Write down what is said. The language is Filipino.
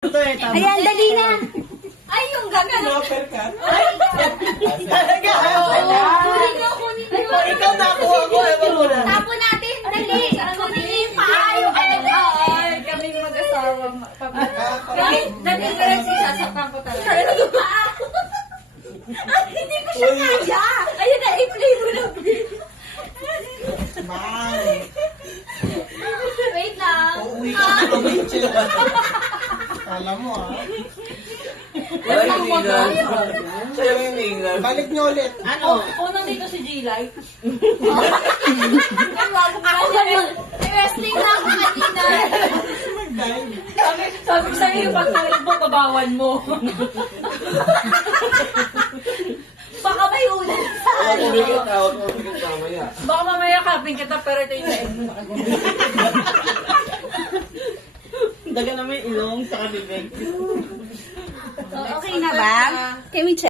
Ayan, dali na. Ay, yung gano'n. Offer ka? Talaga? Kunin mo, kunin mo. Ikaw nakuha ko, ewan mo na. Tapo natin, dali. Kunin mo yung paayo. Ay, kaming mag-asawa. Dati ko rin sasaktan ko talaga. Ay, hindi ko siya kaya. Ayun na, i-play mo na. Bye. Wait lang. Uuwi ka sa probinsya. Alam mo Wala yung tingnan. Siya yung tingnan. Balik niyo ulit. Ano? Nandito si G-Light. Wrestling na ako kanina. Mag-dive. Sabi ko sa'yo yung pagtalag mo, babawan mo. Baka may ulan sa Huwag ano. mo bigat ha. Huwag mo bigat mamaya. Baka mamaya kapin kita, pero ito yung sain mo. Daga naman yung ilong sa kabibig. Okay na ba? Can we check?